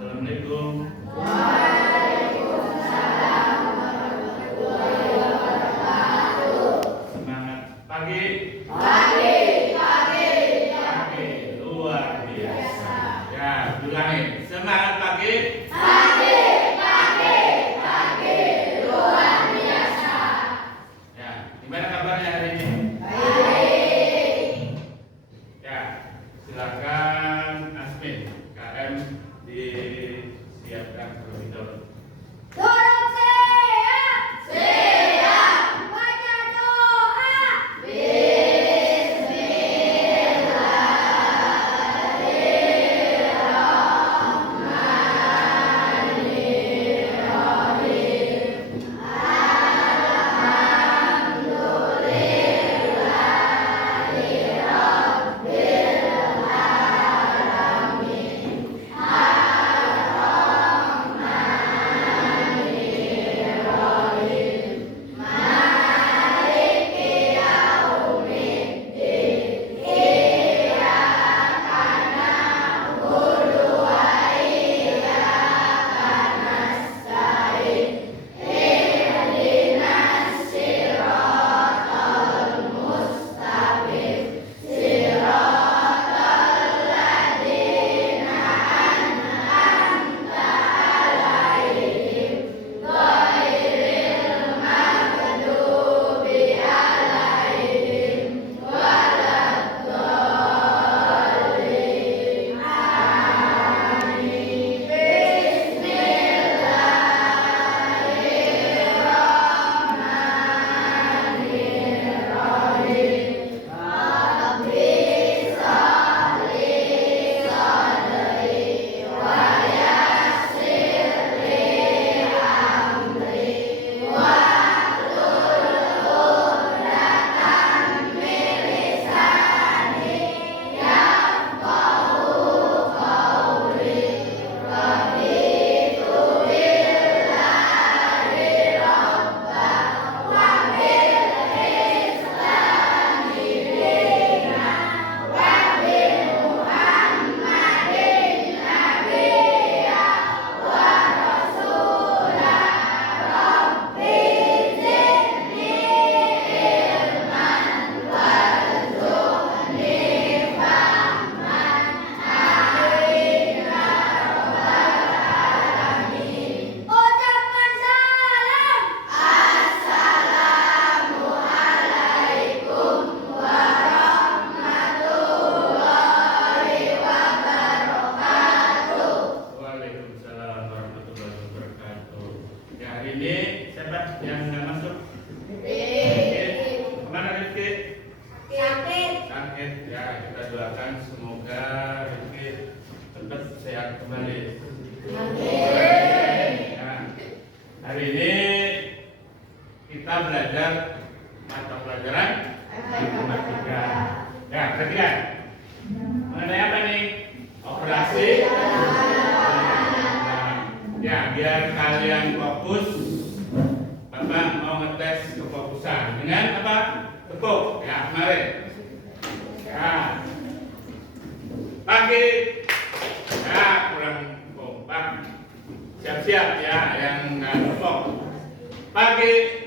Assalamualaikum. Waalaikumsalam warahmatullahi wabarakatuh. Semangat pagi. Pagi. Luar biasa. Ya, ulangin. Semangat pagi. Pagi. Luar biasa. Ya, gimana kabarnya hari ini? Baik. Ya, silakan Asmin, KM disiapkan terlebih dahulu. Dorong sehat. Sehat. Baca doa. Ucapkan salam. Assalamualaikum warahmatullahi wabarakatuh. Waalaikumsalam warahmatullahi wabarakatuh. Ya, hari ini siapa yang nggak masuk? Kemana Rifki? Sakit. Ya, kita doakan semoga Rifki cepat sehat kembali. Ya, hari ini kita belajar mata pelajaran matematika. Ya, perhatikan. Mengenai apa nih? Operasi. Ya, biar kalian fokus, Bapak mau ngetes kefokusan dengan apa? Tepuk. Ya, kemarin. Ya. Pagi. Ya, kurang kompak. Siap-siap ya, yang nggak tepuk. Pagi.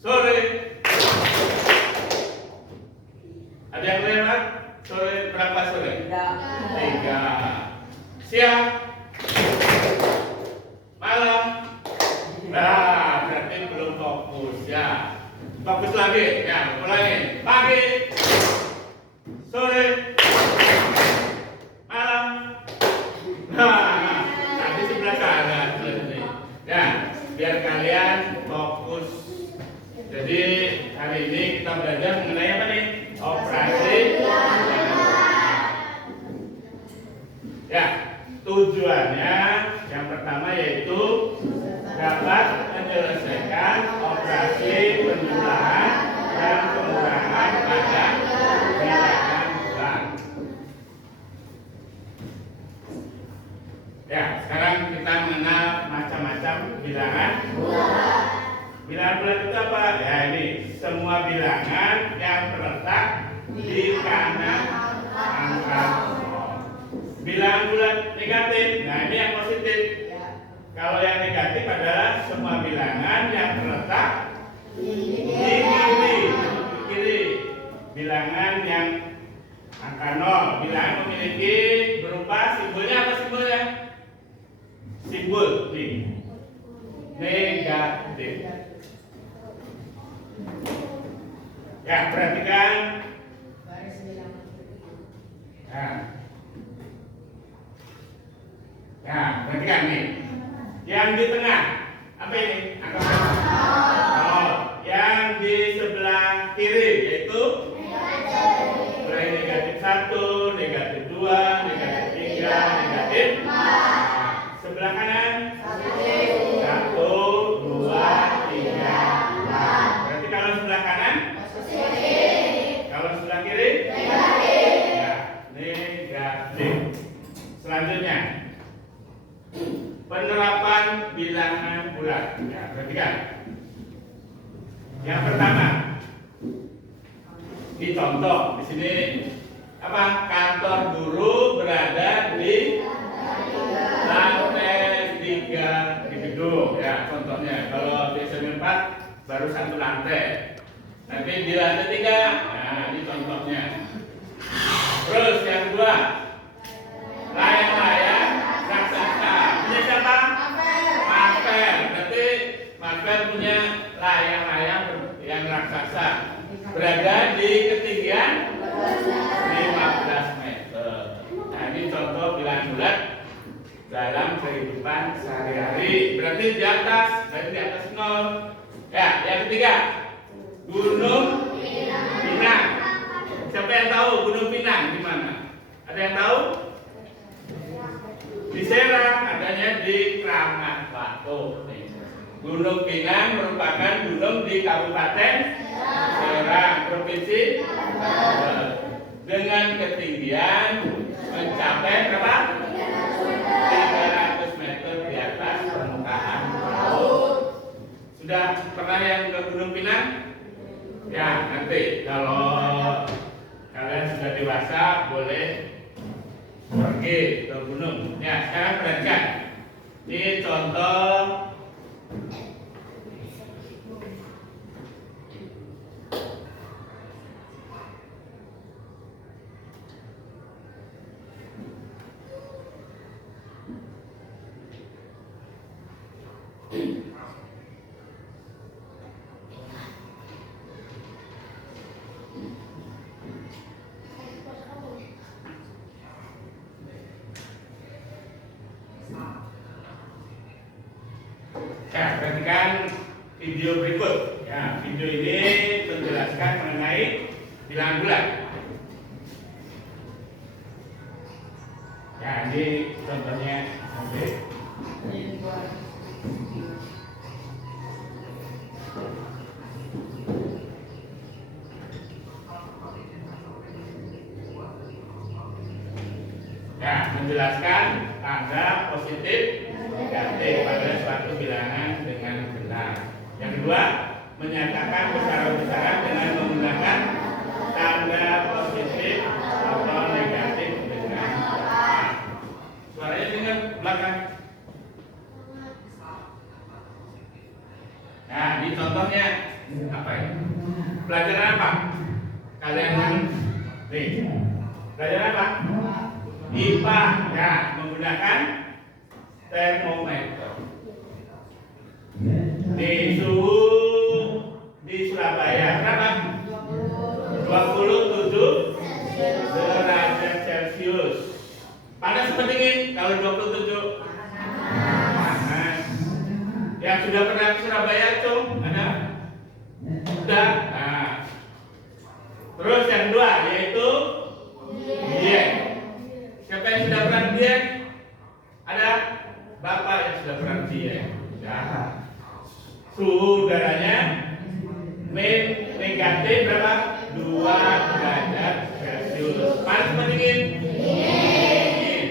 Sore. Ada yang lewat? Sore berapa sore? 3. Siang. Malam. Nah, berarti belum fokus ya. Fokus lagi ya, ulangin. Pagi. Sore. Malam. Nah, tadi sebelah kanan. Ya, biar kalian fokus. Jadi hari ini kita belajar mengenai apa nih? Operasi. Ya, tujuannya yang pertama yaitu dapat menyelesaikan operasi penjumlahan dan pengurangan pada bilangan bulan. Ya, sekarang kita mengenal macam-macam bilangan bulan. Bilangan bulan itu apa? Ya, ini semua bilangan yang terletak di kanan angka. Bilangan bulan negatif. Nah, ini yang positif. Kalau yang negatif adalah semua bilangan yang terletak di kiri. Bilangan yang angka 0. Bilangan memiliki berupa simbolnya apa simbolnya? Simbol nih. Negatif. Ya, perhatikan. Nah, perhatikan nih. Yang di tengah apa ini? Angka berapa? 0. Yang di sebelah kiri yaitu berarti negatif 1, negatif 2, negatif 3, negatif 4. Sebelah kanan 1, 2, 3, 4. Berarti kalau sebelah kanan kalau sebelah kiri ya, negatif. Selanjutnya penerapan bilangan bulat. Ya, perhatikan. Yang pertama, di contoh di sini apa? Kantor guru berada di lantai 3 di gedung. Ya, contohnya. Kalau di SMA 4 baru 1 lantai. Nanti di lantai 3. Nah, ini contohnya. Terus yang kedua, layang-layang raksasa. Punya siapa? Marvel. Nanti Marvel punya layang-layang yang raksasa. Berada di ketinggian 15 meter. Nah, ini contoh bilangan bulat dalam kehidupan sehari-hari. Berarti di atas 0. Ya, yang ketiga, Gunung Pinang. Siapa yang tahu Gunung Pinang di mana? Ada yang tahu? Di Serang, adanya di Kramat Batu. Gunung Pinang merupakan gunung di Kabupaten Serang, Provinsi dengan ketinggian mencapai berapa? 300 meter di atas permukaan laut. Sudah pernah yang ke Gunung Pinang? Ya, nanti kalau kalian sudah dewasa boleh pergi ke gunung. Ya, sekarang perhatikan. Ini contoh ya, perhatikan video berikut. Ya, video ini menjelaskan mengenai bilangan bulat. Ya, ini contohnya. Oke. Ya, menjelaskan tanda positif negatif pada suatu bilangan dengan benar. Yang kedua, menyatakan besaran-besaran dengan menggunakan tanda positif atau negatif dengan benar. Suaranya dengar belakang. Nah, ini contohnya apa ya? Pelajaran apa? Kalian nih, pelajaran apa? IPA. Ya, menggunakan termometer. Di suhu di Surabaya berapa? 27 derajat Celcius. Panas apa dingin? Kalau 27 panas. Yang sudah pernah ke Surabaya, Cung? Ada? Sudah. Nah. Terus yang kedua yaitu diet. Siapa yang sudah pernah diet? Ada? Bapak yang sudah pernah diet. Ya. Suhu udaranya negatif berapa? 2 derajat Celcius. Panas apa dingin? Dingin.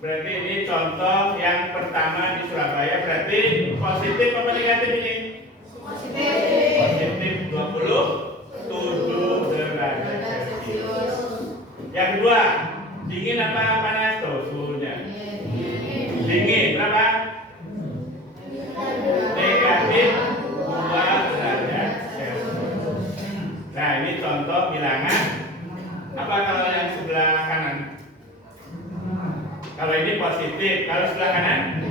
Berarti ini contoh yang pertama di Surabaya. Berarti positif apa negatif ini? Positif 27 derajat Celcius. Yang kedua, dingin apa panas tuh suhunya? Dingin berapa? Negatif 2 derajat Celcius. Nah, ini contoh bilangan. Apa kalau yang sebelah kanan? Kalau ini positif, kalau sebelah kanan?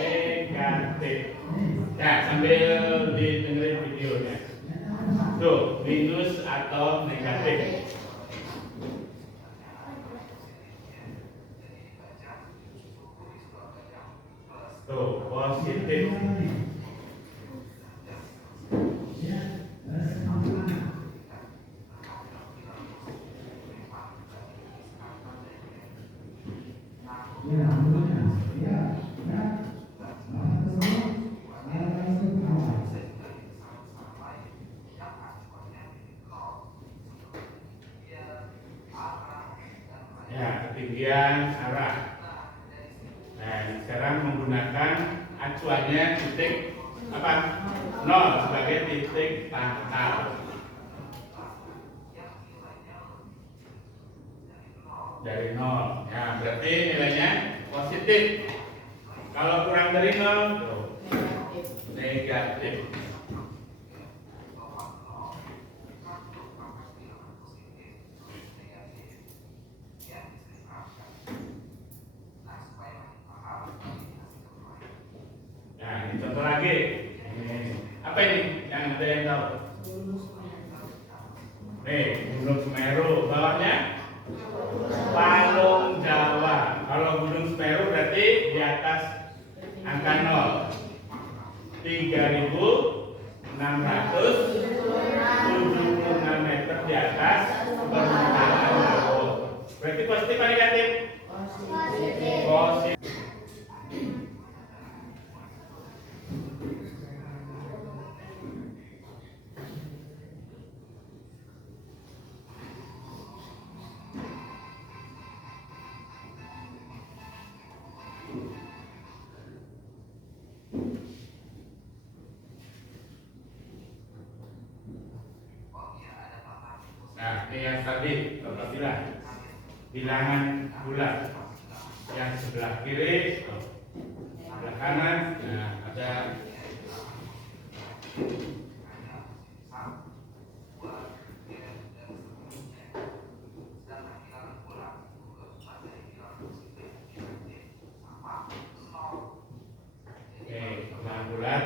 Negatif. Nah, sambil didengerin videonya. Tuh, minus atau negatif. Tuh, positif. Ya, ketinggian arah. Nah, sekarang menggunakan acuannya titik apa? 0 sebagai titik pangkal. Dari 0. Ya, berarti nilainya positif. Kalau kurang dari 0, tuh, negatif. Nah, ini contoh lagi. Ini. Apa ini? Yang ada yang tahu? Nih, Gunung Semeru. Bawahnya? Palung Jawa. Kalau Gunung Semeru berarti di atas angka 0. 3.676 meter di atas permukaan laut. Berarti positif atau negatif? Positif. Nah, ini yang tadi Bapak bilang bilangan bulat yang sebelah kiri, sebelah kanan. Nah, ada bilangan bulat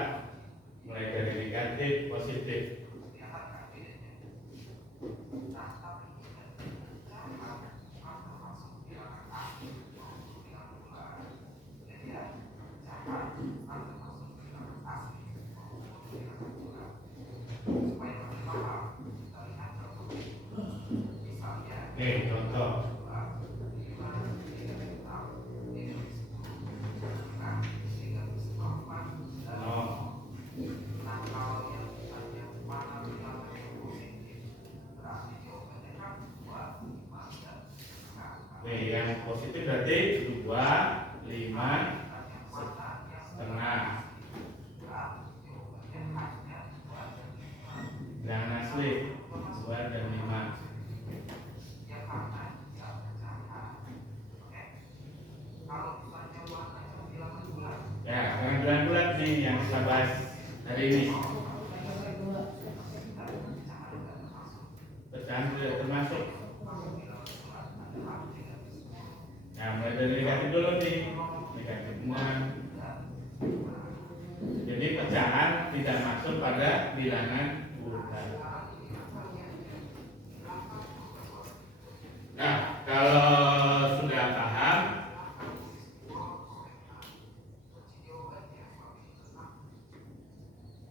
mulai dari negatif positif. Contoh. Yang positif berarti 2, 5, setengah. Bilangan asli 2 dan 5. Ya, sekarang bilangan bulat nih yang kita bahas hari ini. Pecahan sudah termasuk. Nah, mulai dari negatif dulu nih. Negatif semua. Jadi pecahan tidak masuk pada bilangan bulat. Nah, kalau sudah paham,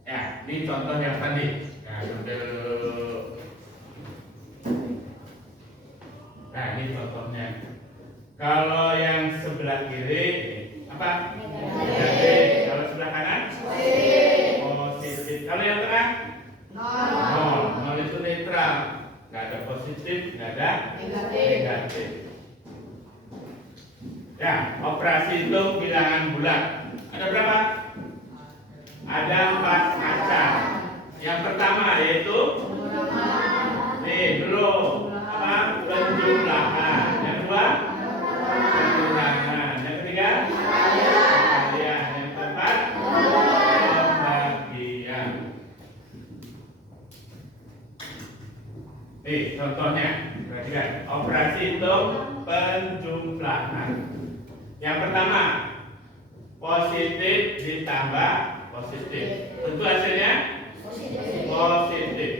ya, ini contoh yang tadi. Nah, ini contohnya. Kalau yang sebelah kiri apa? Negatif. Kalau sebelah kanan? Positif. Kalau yang tengah? Nol. Nol itu netral. Nggak ada positif, nggak ada negatif. Ya, operasi hitung bilangan bulat. Ada berapa? Ada 4 kaca. Yang pertama yaitu nih dulu apa? Penjumlahan. Yang kedua pengurangan. Yang ketiga contohnya, perhatikan. Operasi hitung penjumlahan. Yang pertama, positif ditambah positif. Tentu hasilnya positif.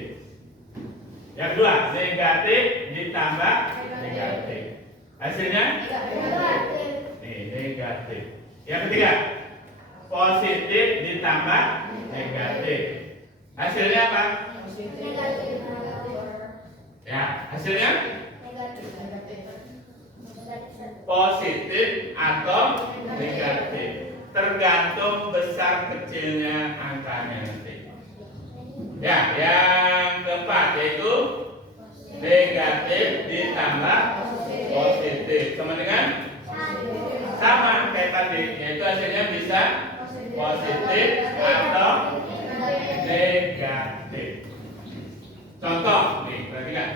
Yang kedua, negatif ditambah negatif. Hasilnya negatif. Yang ketiga, positif ditambah negatif. Hasilnya apa? Ya, hasilnya positif atau negatif. Tergantung besar kecilnya angkanya nanti. Ya, yang keempat yaitu negatif ditambah positif. Sama dengan sama kayak tadi, yaitu hasilnya bisa positif atau negatif. Contoh, nih perhatikan.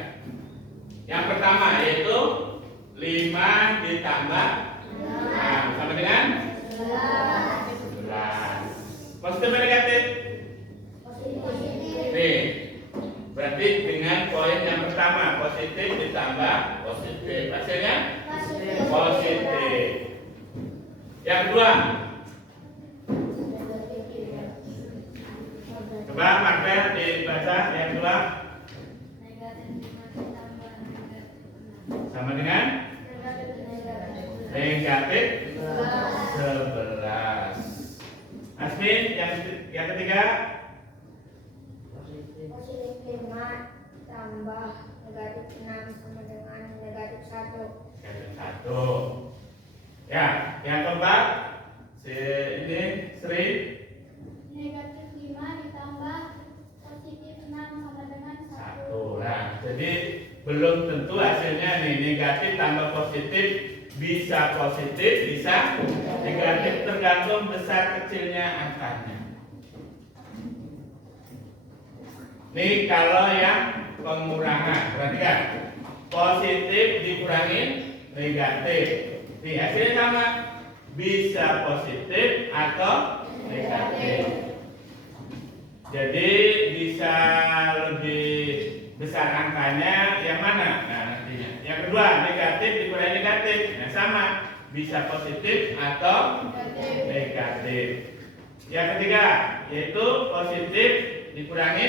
Yang pertama yaitu 5 ditambah 6 sama dengan 11. Positif atau negatif? Nih, berarti dengan poin yang pertama positif ditambah positif, hasilnya positif. Yang kedua, coba marker dibaca yang kedua. Sama dengan negatif 11. Asmin, yang ketiga. Positif 5 tambah negatif 6 sama dengan negatif 1. Negatif 1. Ya, yang keempat. Ini Sri. Negatif 5 ditambah positif 6 sama dengan 1. Nah, jadi belum tentu hasilnya nih negatif tambah positif, bisa positif, bisa negatif, tergantung besar kecilnya angkanya. Nih kalau yang pengurangan, perhatikan, positif dikurangin negatif. Nih hasilnya sama, bisa positif atau negatif. Jadi bisa lebih besar angkanya yang mana? Nah nantinya. Yang kedua negatif dikurangi negatif. Nah sama, bisa positif atau negatif. Yang ketiga yaitu positif dikurangi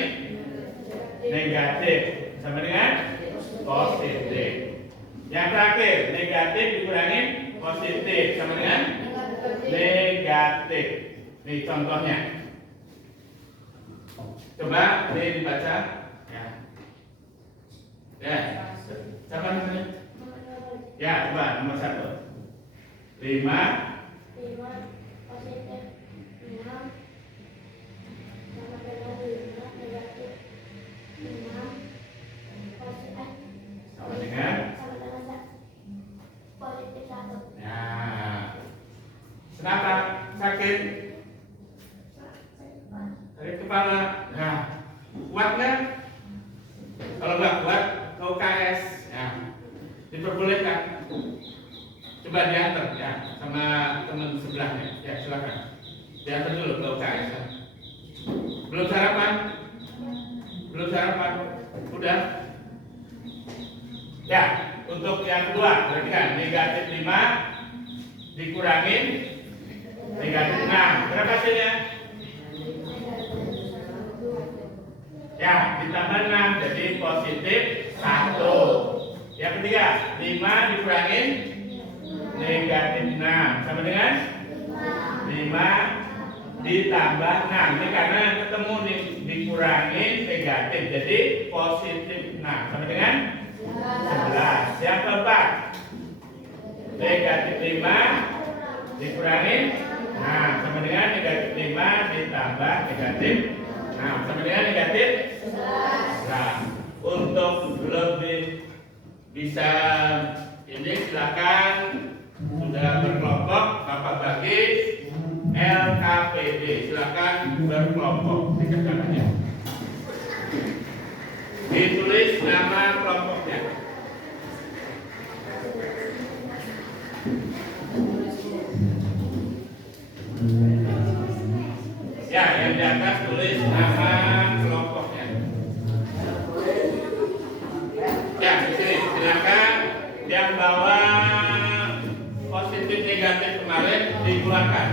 negatif sama dengan positif. Yang terakhir negatif dikurangi positif sama dengan negatif. Nih contohnya. Coba ini dibaca. Ya, siapa namanya? Ya, coba nomor 1. 5 positif 6 sama dengan 5 negatif 6 positif sama dengan positif 1. ya. Kenapa sakit? Dari kepala. Nah, kuat nggak? Kalau nggak kuat, ke UKS. Ya, diperbolehkan. Coba diantar ya sama teman sebelahnya. Ya silakan. Diantar dulu ke UKS. Ya. Belum sarapan? Belum sarapan? Udah? Ya, untuk yang kedua, perhatikan negatif 5 dikurangin negatif 6. Berapa hasilnya? Ya, ditambah 6 jadi positif 1. Yang ketiga, 5 dikurangin negatif 6 sama dengan 5 ditambah 6. Ini karena ketemu dikurangin negatif jadi positif 6 sama dengan 11. Yang keempat, negatif 5 dikurangin sama dengan negatif 5 ditambah negatif 6 sama dengan negatif 11. Nah, untuk lebih bisa ini silakan sudah berkelompok Bapak bagi LKPD, silakan berkelompok dikatakannya. Ditulis nama kelompoknya. Ya, yang di atas tulis nama kelompoknya. positif negatif kemarin dikeluarkan.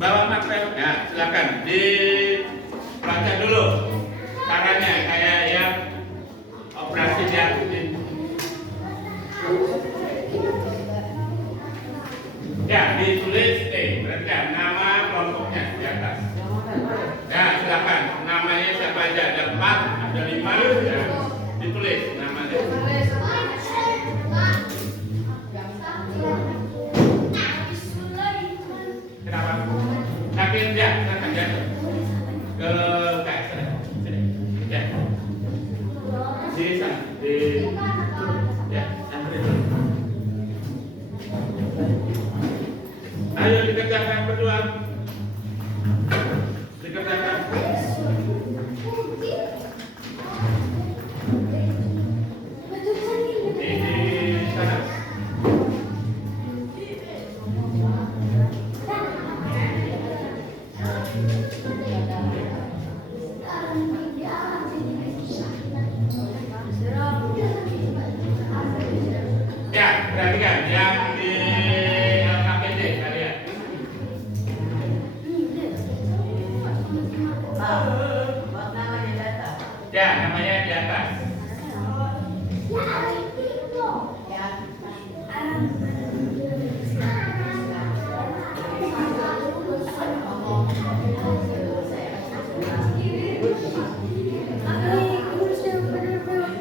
Bawa marker, ya silakan dibaca dulu caranya kayak yang operasi diakutin. Ya ditulis perhatikan nama kelompoknya di atas. Ya silakan namanya siapa aja, ada 4, ada 5, ya ditulis namanya. Kenapa? Kaki dia, silakan jatuh ke kaki. Ya. Di sana, ya, ambil dulu. Ayo dikerjakan berdua. Dikerjakan. Di sana. Ya, perhatikan yang di LKPD kalian. Ya, namanya di atas.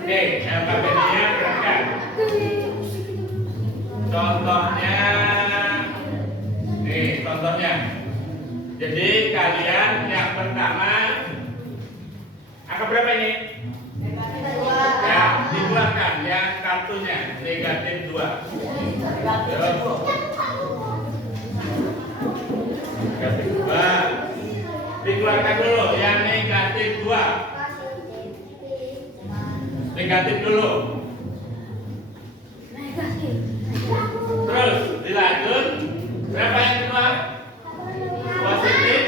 Oke, LKPD-nya perhatikan. Contohnya, nih contohnya. Jadi kalian yang pertama, angka berapa ini? Ya, dikeluarkan yang kartunya negatif 2. Negatif 2. Dikeluarkan dulu yang negatif 2. Negatif dulu. Terus dilanjut, berapa yang keluar? Positif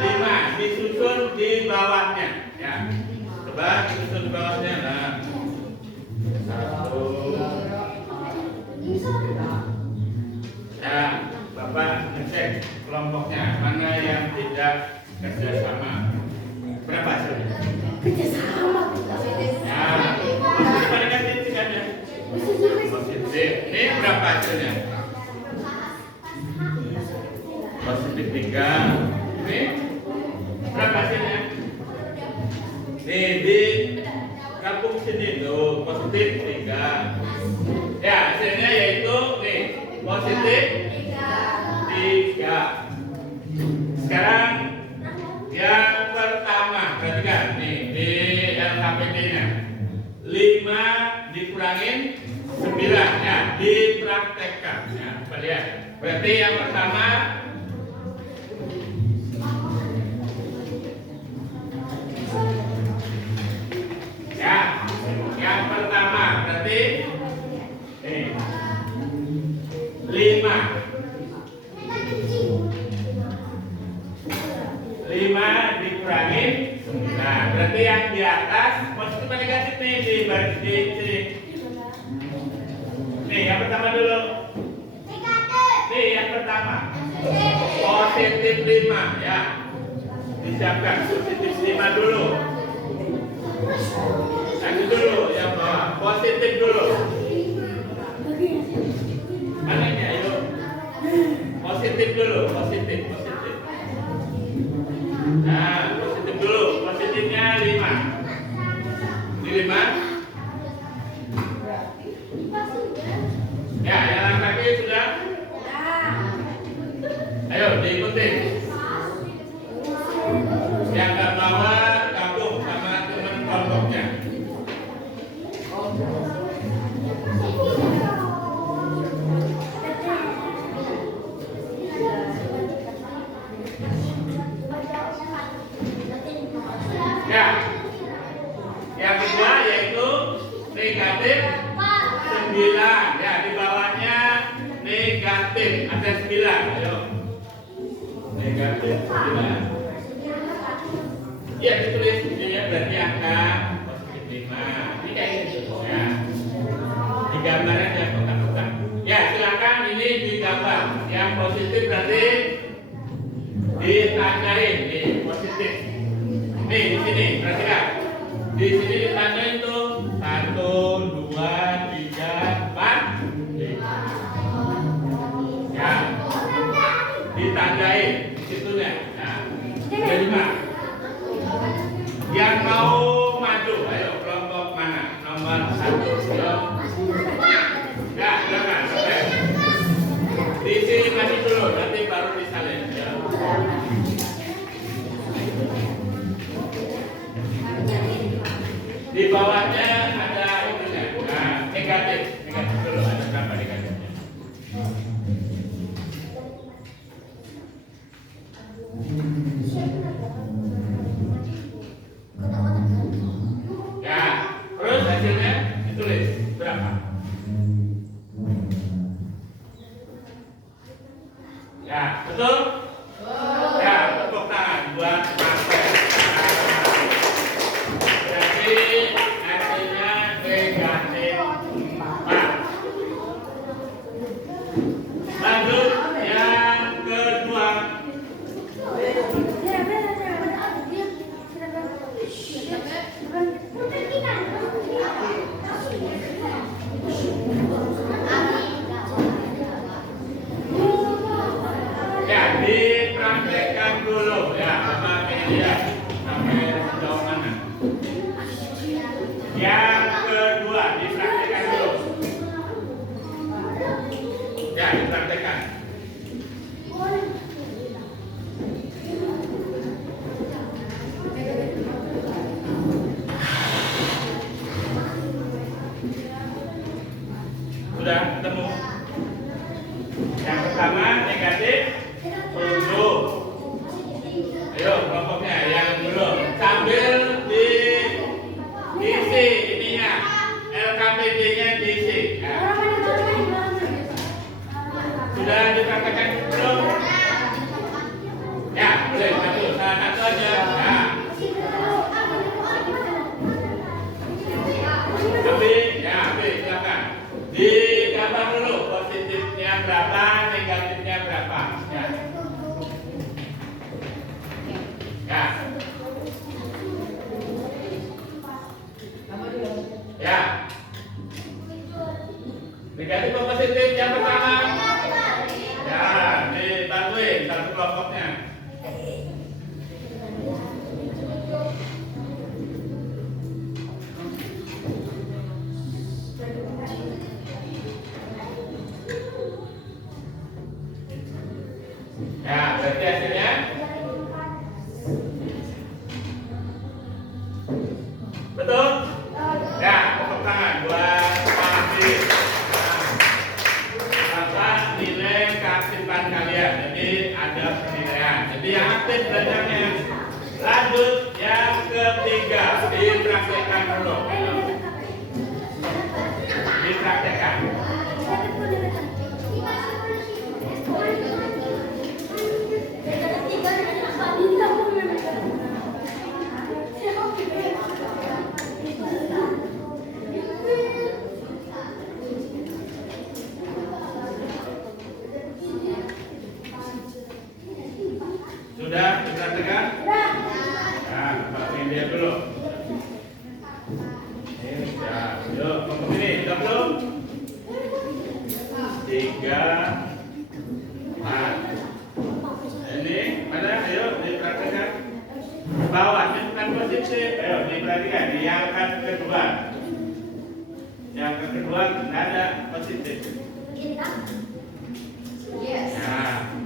5, disusun di bawahnya. Ya, coba disusun di bawahnya. Nah, 1. Ya, Bapak ngecek kelompoknya mana yang tidak kerjasama. Berapa hasilnya? Kerjasama. Ya, positif negatif tidak ada. Positif. Ini berapa hasilnya? Positif 3. Ini berapa hasilnya? Nih di kampung sini tuh positif 3. Ya hasilnya yaitu nih positif 3. Sekarang yang pertama perhatikan nih di LKPD-nya 5 dikurangin 9 ya dipraktekkan ya coba lihat. Berarti yang pertama ya yang pertama berarti nih 5 dikurangin 9. Berarti yang di atas positif atau negatif nih di baris di sini. Nih yang pertama dulu. Nih yang pertama. Positif 5 ya. Disiapkan positif 5 dulu. Nanti dulu yang bawah. Positif dulu. Mana ini ayo. Positif dulu, positif. Nah, positif dulu. Positifnya 5. Ini 5. Ya, yang laki sudah. Ayo diikuti. Yang ke bawah gabung sama teman kelompoknya. Ya, yang kedua yaitu negatif 9. Ya, di bawahnya negatif ada 9. Ayo, negatif 9. Ya, ditulis ya berarti angka positif 5. Ini kayak gitu. Ya, gambaran yang kotak-kotak. Ya, silakan ini digambar. Yang positif berarti ditandain, nih positif. Nih di sini, perhatikan. Di sini ditandain tuh 1, 2, 3, 4. Ya, ditandain di situnya. Nah, kelima. Yang mau maju, ayo kelompok mana? Nomor 1. Ayo. Ya, silakan. Oke. Diisi masih dulu, nanti baru disalin. Ya. Di bawahnya ada itunya. Nah, negatif dulu. Ada berapa negatifnya? Ya, terus hasilnya ditulis berapa? Ya, betul? Ya, tepuk tangan buat Marvel. Berarti hasilnya negatif 4. Lanjut yang kedua. Ya, dipraktekkan dulu ya sama media sampai sejauh mana. Yang kedua dipraktekkan dulu. Ya, dipraktekkan. Sudah ketemu? Yang pertama negatif 7. Ayo kelompoknya yang belum sambil diisi ininya LKPD-nya diisi. Nah, sudah dipraktekkan belum? Ya, boleh salah satu aja. Nah, habis silakan. Digambar dulu positifnya berapa, negatifnya berapa. Ya. Ya. Ya. Negatif atau positif yang pertama? Ya, dibantuin satu kelompoknya. Ya, berarti hasilnya betul? Ya, tepuk tangan buat Andi. Apa nilai keaktifan kalian? Jadi ada penilaian. Jadi yang aktif belajarnya. Lanjut yang ketiga, dipraktekkan dulu. Dipraktekkan. Sudah dipraktekkan? Nah, pakai dia dulu. Ini ya, yuk, kelompok ini, sudah belum? 3, 4. Ini mana? Ayo dipraktekkan. Bawahnya bukan positif. Ayo diperhatikan. Yang kedua. Yang kedua tidak ada positif. Nah.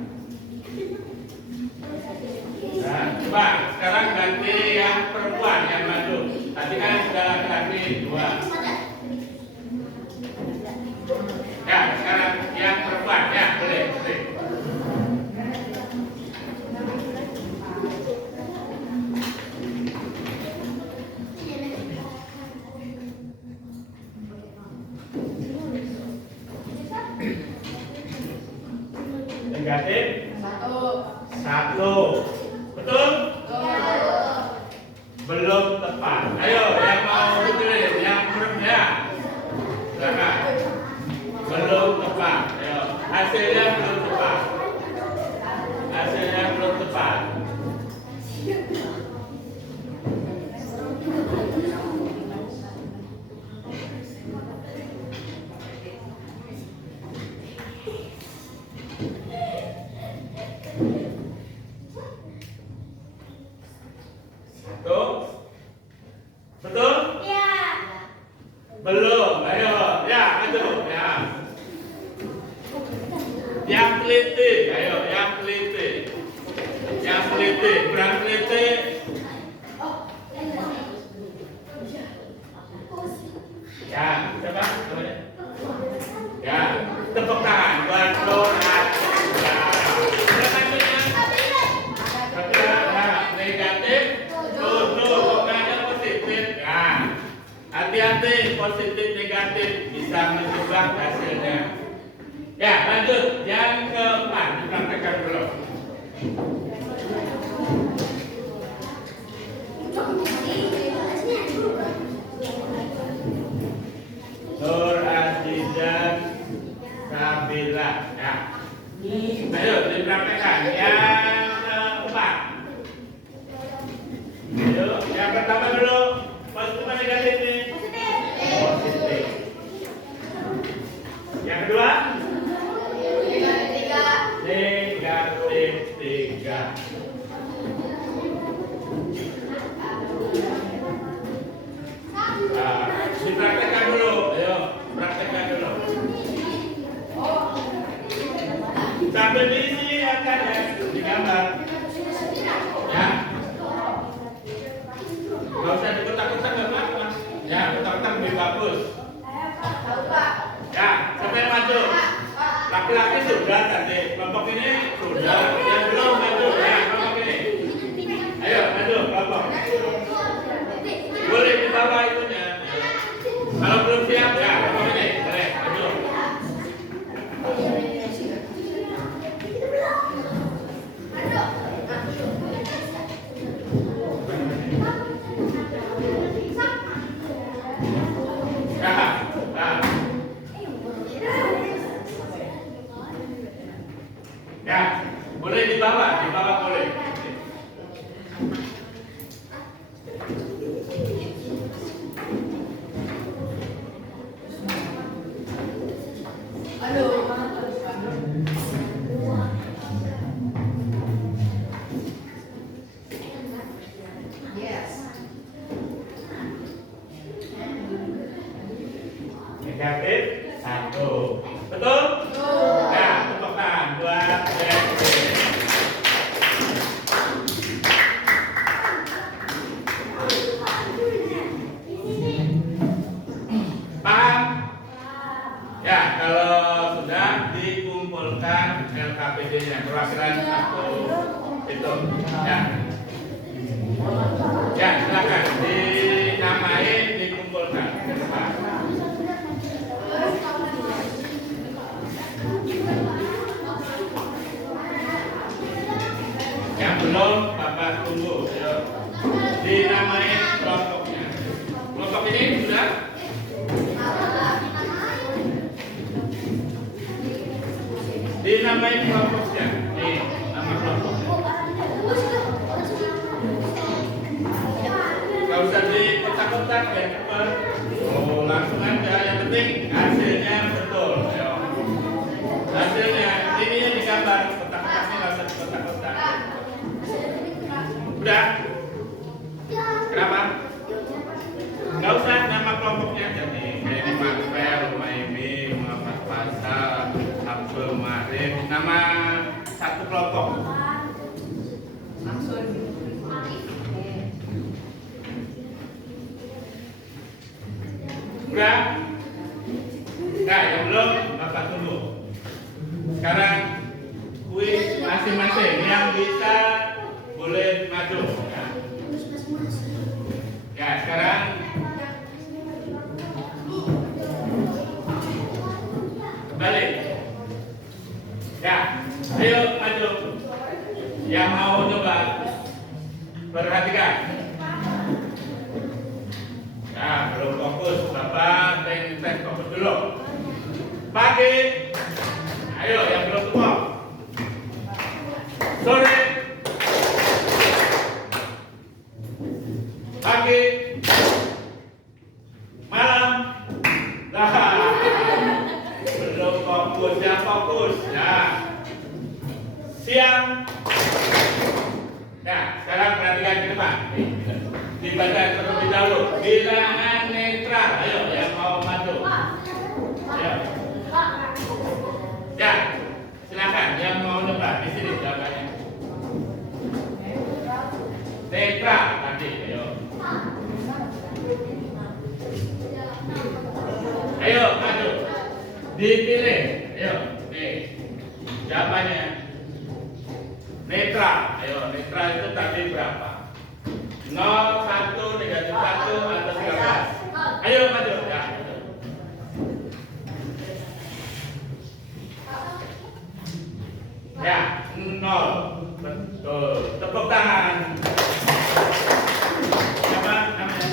Nah, coba sekarang ganti yang perempuan yang maju. Tadi kan sudah laki-laki 2. Ya, sekarang yang perempuan ya, boleh. Negatif 1. Betul? Belum tepat. Ayo yang mau ditulis yang belum ya. Silakan. Kurang teliti. Ya, coba. Ya, tepuk tangan buat Lorat. Ya, selanjutnya. Negatif. Tuh, ada positif. Ya, hati-hati positif negatif bisa menjebak hasilnya. Ya, lanjut. Yang keempat, dipraktekkan dulu. Nur Azizah Kabila. Ya. Ayo dipraktekkan. Yang keempat. Ayo, yang pertama dulu. Positif atau negatif nih? Positif. Yang kedua? Negatif 3. Dipraktekkan dulu. Ayo, praktekkan dulu. Sampai di sini akan ya, digambar. Ya. Gak usah dikotak-kotak, gak apa-apa. Ya, kotak-kotak lebih bagus. Ya, siapa yang maju? Laki-laki sudah tadi, kelompok ini sudah. Yang belum maju, ya kelompok ini. Ayo, maju kelompok. Boleh di bawah itunya. Kalau belum siap, ya kelompok ini. Boleh, maju. Ya, boleh di bawah boleh. Negatif 1. Betul? Ya, tepuk tangan buat Dede. Paham? Ya, kalau sudah dikumpulkan LKPD-nya, perwakilan satu itu. Ya. Ya, silakan dinamain, dikumpulkan ke depan. Yang belum, Bapak tunggu. Ayo. Dinamain kelompoknya. Kelompok ini sudah? Dinamain kelompoknya. Nih, nama kelompoknya. Gak usah dikotak-kotak ya, cepat. Oh, langsung aja. Yang penting hasilnya betul. Ayo. Hasilnya, ini yang digambar. Kotak-kotaknya gak usah dikotak-kotak. Udah? Kenapa? Gak usah nama kelompoknya aja nih. Kayak ini Marvel, Maimi, Muhammad Pasal, Abdul Marif. Nama satu kelompok. Udah? Nah, yang belum, Bapak tunggu. Sekarang kuis masing-masing yang bisa boleh maju. Ya, sekarang balik. Ya, ayo maju. Yang mau coba perhatikan. Ya, belum fokus. Bapak tes fokus dulu. Pagi. Ayo, yang belum fokus. Sore. Pagi. Malam. Belum fokus, yang fokus. Ya. Siang. Nah, sekarang perhatikan ke depan. Dibaca terlebih dahulu. Bilangan netral. Ayo, yang mau maju. Ayo. Ya, silakan. Yang mau nebak di sini jawabannya. Dipilih. Ayo, nih. Jawabannya netral. Ayo, netral itu tadi berapa? 0, 1, negatif 1, atau 13. Ayo maju ya. Ya, 0. Betul. Tepuk tangan. Siapa namanya?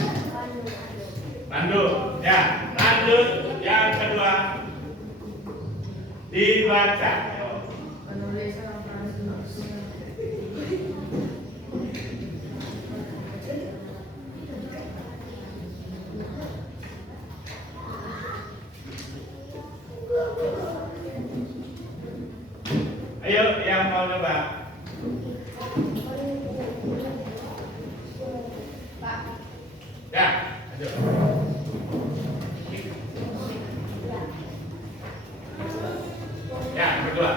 Pandu. Ya, lanjut yang kedua. Dibaca. Penulisan Ayo yang mau coba. Ya, ayo. Ya, kedua.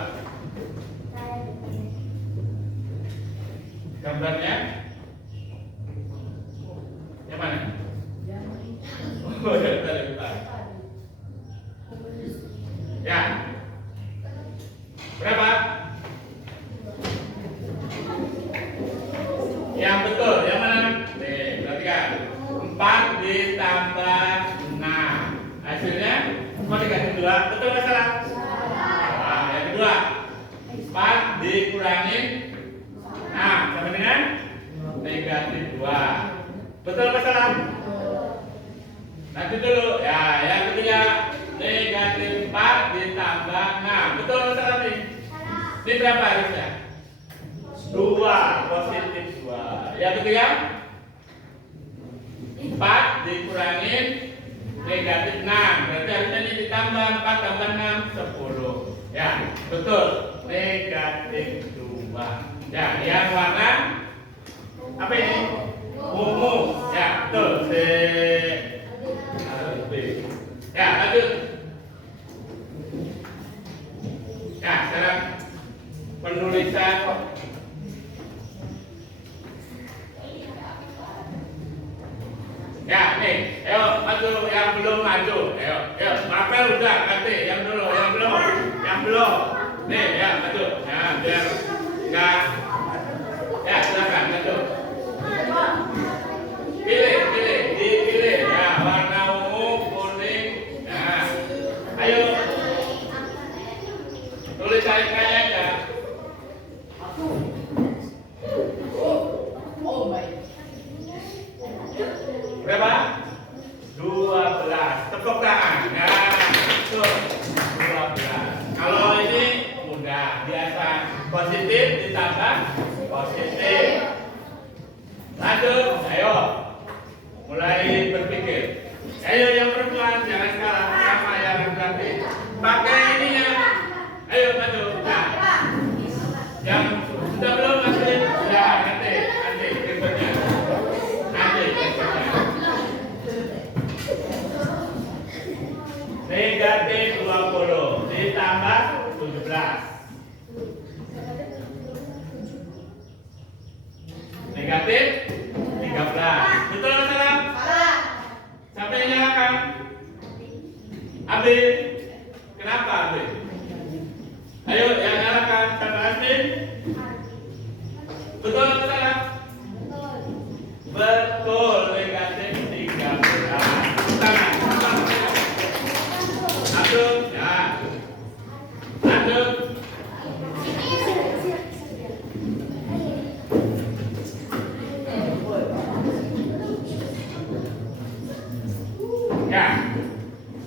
Gambarnya yang mana? Oh, ya, bentar. Ya. Berapa? Yang betul, yang mana? Nih, perhatikan. 4 ditambah 6. Hasilnya mau dikasih 2, betul nggak salah? Salah. Yang kedua, 4 dikurangin 6 sama dengan negatif 2. Betul nggak salah? Nanti dulu, ya, yang ketiga negatif 4 ditambah 6. Betul nggak salah nih? Ini berapa harusnya? 2, positif 2. Yang ketiga 4 dikurangin negatif 6. Berarti harusnya ini ditambah 4 tambah 6, 10. Ya, betul. Negatif 2. Ya, yang warna apa ini? Ungu. Ya, betul. B. Ya, lanjut. Ya, sekarang penulisan. Ya, nih, ayo maju yang belum maju. Ayo, mapel udah ganti yang dulu, yang belum. Nih, ya maju. Ya, biar enggak. Ya, silakan maju. Dipilih. Ya, warna ungu, kuning. Nah, ayo. Tulis saya aja. Berapa? 12. Tepuk tangan. Ya, betul. 12. Kalau ini mudah, biasa. Positif ditambah positif. Lanjut, ayo. Mulai berpikir. Ayo yang perempuan, jangan kalah sama yang laki-laki. Pakai ininya. Ayo maju. Nah, yang sudah belum masuk, ya nanti berikutnya. Negatif 20 ditambah 17. Negatif 13. Betul atau salah? salah. Siapa yang nyalakan? Abil. Kenapa Abil? Ayo yang nyalakan sama Abil. Betul atau salah? Betul. Negatif 13. Tangan. Lanjut. Ya. Lanjut. Ya.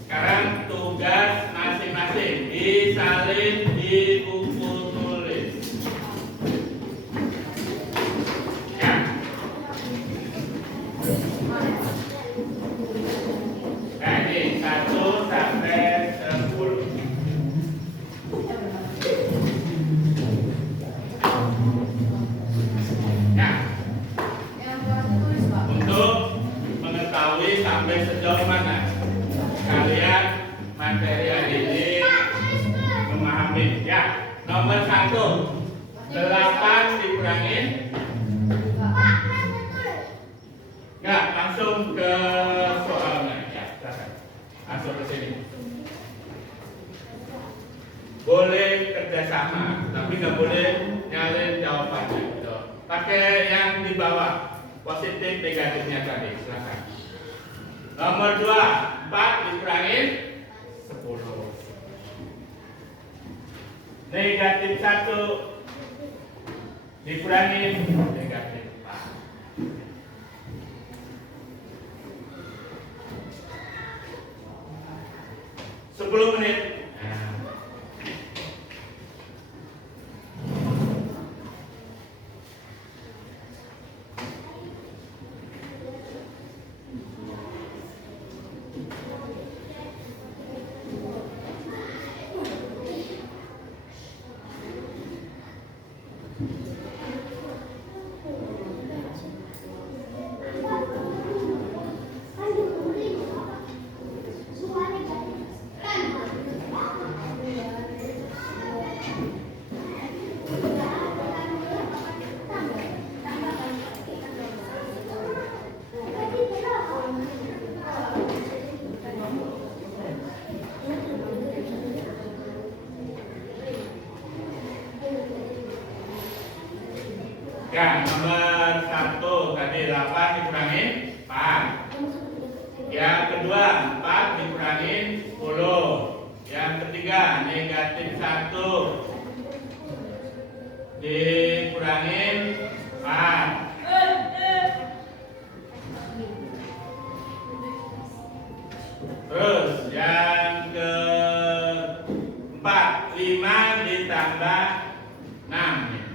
Sekarang tugas masing-masing disalin di buku tulis. Ya. Nah, ini 1 sampai 10. Ya. Yang kelas tulis, Pak. Untuk mengetahui sampai sejauh mana kalian materi hari ini memahami. Ya, nomor 1, 8 dikurangin. Enggak, langsung ke soalnya. Ya, silakan. Langsung ke sini. kerja sama, tapi nggak boleh nyalin jawabannya. Gitu. Pakai yang di bawah, positif negatifnya tadi, silakan. Nomor 2, 4 dikurangin 10. Negatif 1 dikurangin negatif 4. 10 menit. Ya, nomor 1 tadi 8 dikurangin 4. Yang kedua 4 dikurangin 10. Yang ketiga negatif 1 dikurangin 4. Terus yang keempat 5 ditambah 6.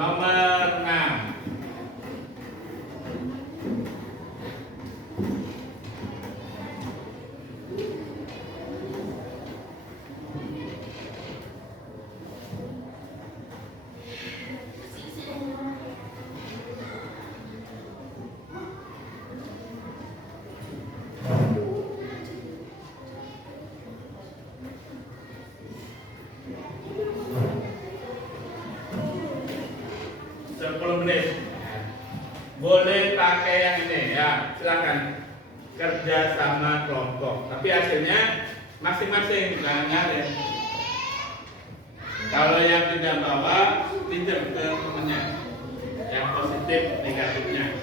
Nomor 6. Boleh pakai yang ini ya, silakan kerja sama kelompok. Tapi hasilnya masing-masing, jangan nyari. Kalau yang tidak bawa, pinjam ke temennya. Yang positif, negatifnya.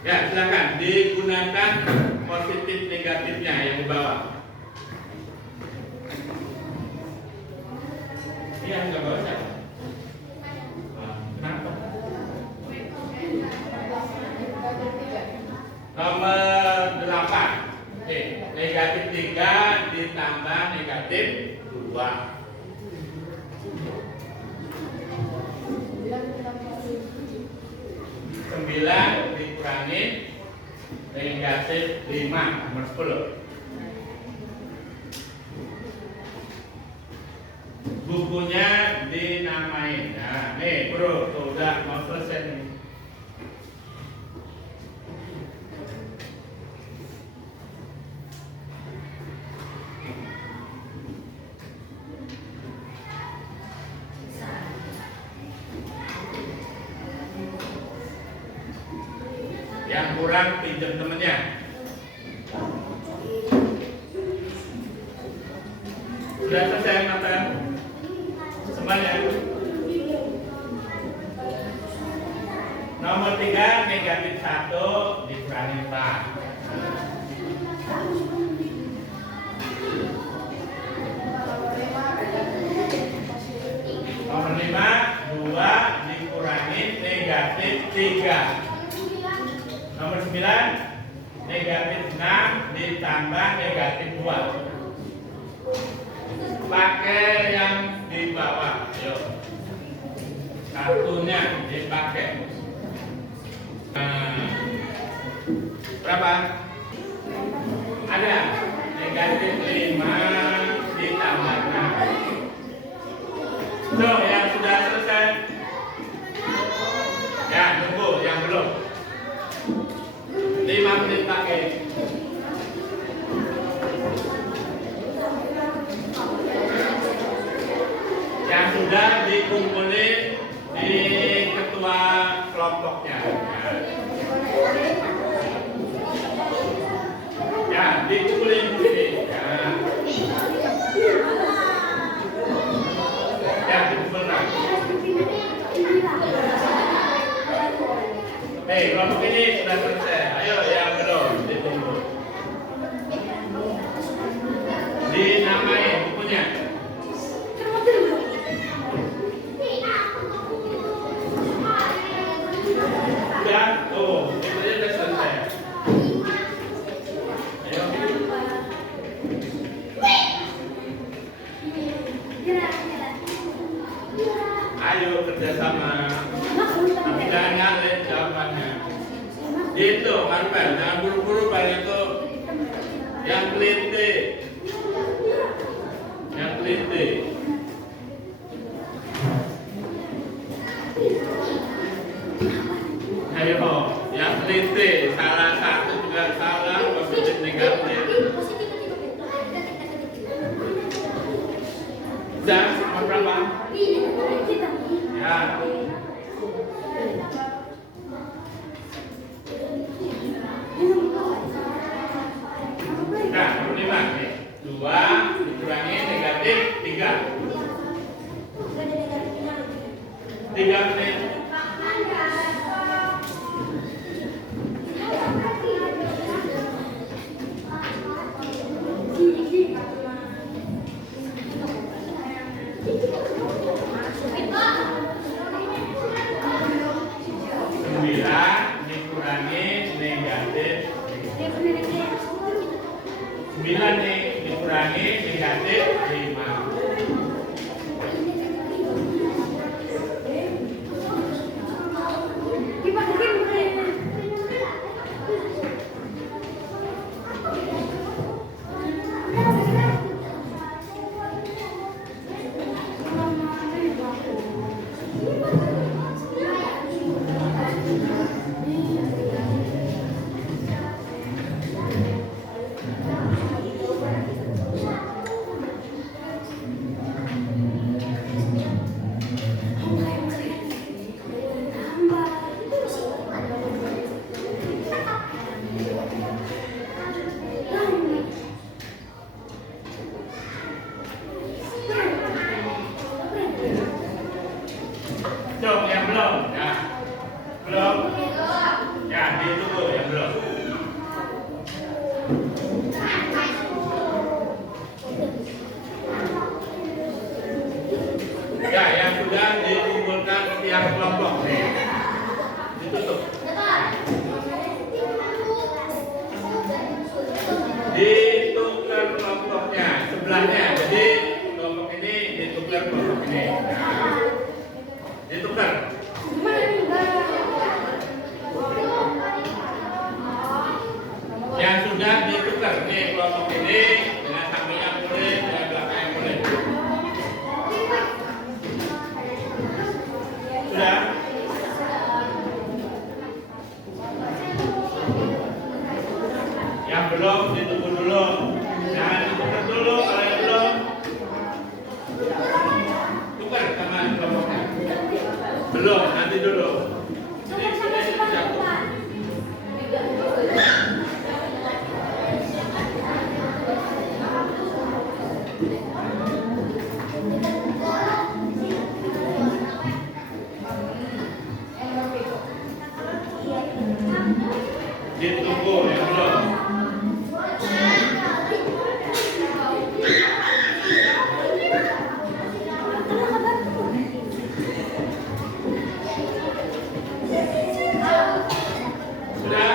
Ya, silakan digunakan positif negatifnya yang di bawah. Ini yang nggak bawa siapa? Kenapa? Nomor 8. Oke, negatif 3 ditambah negatif 2. 9 dikurangin negatif 5, nomor 10. Bukunya dinamain. Nah, nih bro, tuh udah mau selesai nih. Yang kurang pinjam temennya. Sudah selesai mata semuanya. Nomor 3 negatif 1 dikurangi 4. Nomor 5 2 dikurangi negatif 3. Nomor 9 negatif 6 ditambah negatif 2. Pakai yang di bawah. Yuk. Kartunya dipakai. Berapa? Ada negatif 5 ditambah 6. So, yang sudah selesai sudah dikumpulin di ketua kelompoknya. Ya, dikumpulin di sini. Ya, dikumpulkan. Kelompok ini sudah selesai. Ayo yang belum ditunggu. Dinamain bukunya. Sudah, tuh, itu sudah selesai. Ayo kerjasama. Tapi jangan ngalir jawabannya. Itu, Marvel, jangan buru-buru Pak itu. Yang teliti. Yang teliti. Ayo, yang teliti. Salah satu juga salah, positif negatif. Sudah, nomor berapa? Ya. Nah, nomor 5 nih. 2 dikurangi negatif 3. 3 menit. Dikurangi negatif 5. Dong, yang belum, ya, belum, ya, ditunggu yang belum. Ya, yang sudah dikumpulkan setiap kelompok nih, ditutup. Ditukar kelompoknya sebelahnya, jadi kelompok ini ditukar kelompok ini. Nah, ditukar. Yang sudah ditukar nih kelompok ini dengan sampingnya boleh, dengan belakangnya boleh. Sudah. Yang belum ditunggu dulu. Jangan ditukar dulu kalau yang belum. Tukar sama kelompoknya. Belum, nanti dulu. Ini jatuh. Ditunggu yang belum. Sudah?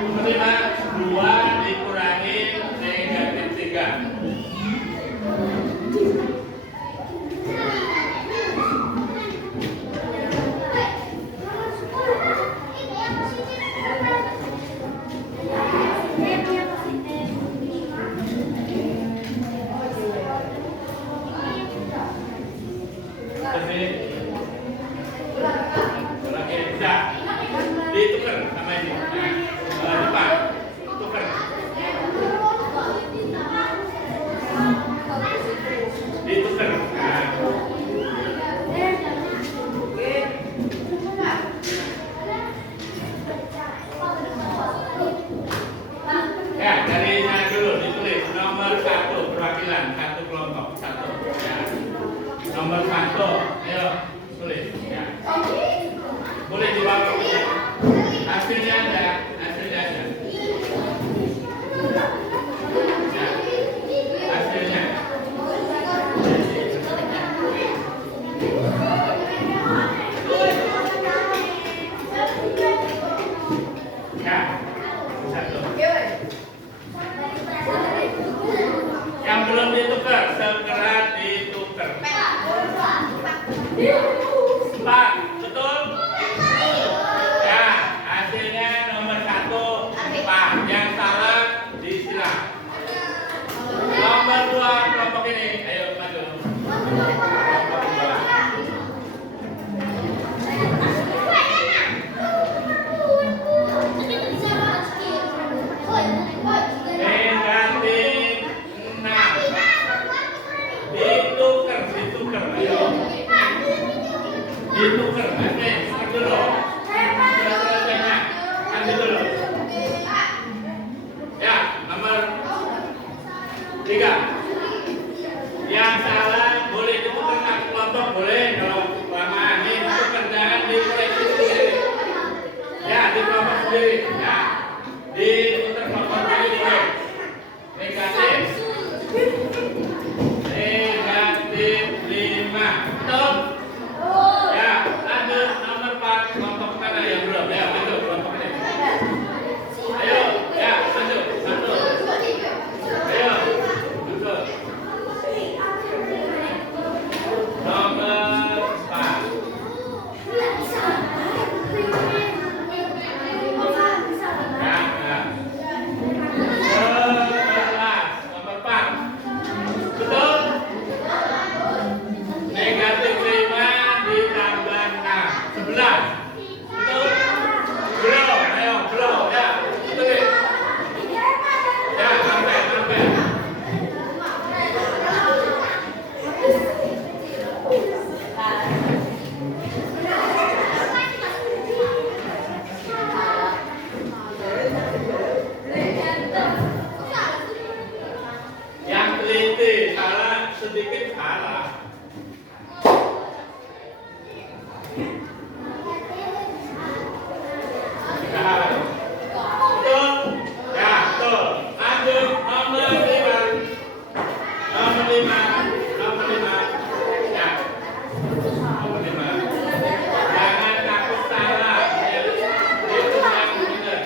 Nomor 5, 2 dikurangi negatif 3. Ditukar sama ini. Nah, depan. Tukar. Tuh, ayo, tulis. Ya. Boleh dibawa punya. Hasilnya ada, hasilnya ada. Ya. Hasilnya. Ya. Satu. Yang belum ditukar, segera ditukar. Pak, betul? Ya, hasilnya nomor 1 Pak. Yang salah disilang. Nomor 2 kelompok ini, ayo maju. Kelompok 2. Negatif 6. Ditukar, ayo. Ditukar, oke, start dulu. Sudah selesainya, ambil dulu. Ya, nomor 3. Yang salah boleh ditukar satu kelompok, boleh kalau kelamaan. Ini ditukar, jangan di koleksi sendiri. Ya, di kelompok sendiri. Ya, ditukar kelompok sendiri boleh. Negatif 5. Betul? Ya, lanjut nomor 4 kelompok mana yang belum? Ya, lanjut kelompok ini. Ayo, ya, lanjut. 1. Ayo, lanjut. Nomor 4. Ya, ya. 11, nomor 4. Betul? Negatif 5 ditambah 6. 11. Betul? Belum, ayo, belum. Ya, betul. Ya, sampai. Yang teliti salah sedikit salah. Betul? Ya, betul. Lanjut nomor 5. Nomor 5. Nomor 5. Ya. Nomor 5. Jangan takut salah. Ya. Itu yang benar.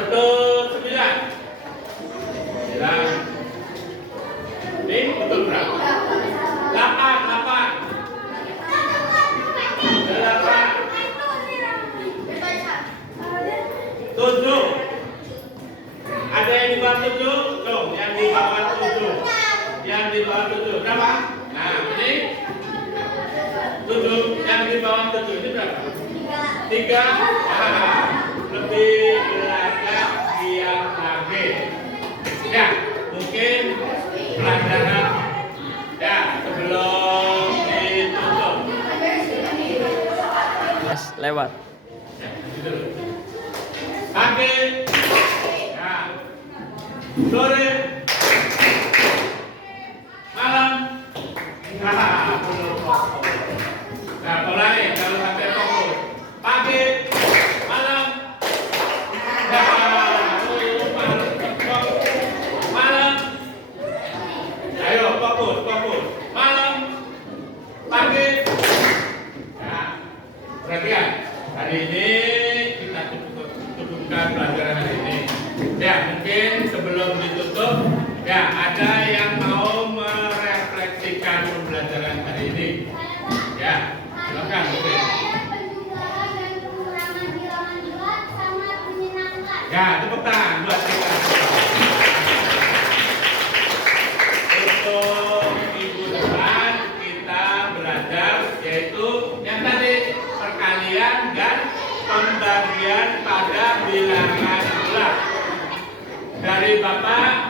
betul 9. 9. Ini betul berapa? 8. 7. Ada yang di bawah 7? Tuh, yang di bawah 7. Yang di bawah 7 berapa? Nah, ini 7. Yang di bawah 7 ini berapa? 3. Ah, lebih belajar diam lagi. Ya, mungkin pelajaran ya sebelum ditutup. Mas, lewat. Ya, gitu. Pagi, ya, sore, malam, belum fokus. Nah, mulai kalau sampai fokus. Pagi, malam, malam. Ayo fokus. Malam, pagi. Nah, perhatian. Hari ini kita cukupkan pelajaran hari ini. Ya, mungkin sebelum ditutup, ya ada yang mau merefleksikan pembelajaran hari ini. Ya, silakan. Mungkin. Ya, tepuk tangan buat kita. Untuk minggu depan kita belajar yaitu yang tadi perkalian dan pembagian pada bilangan bulat. Dari Bapak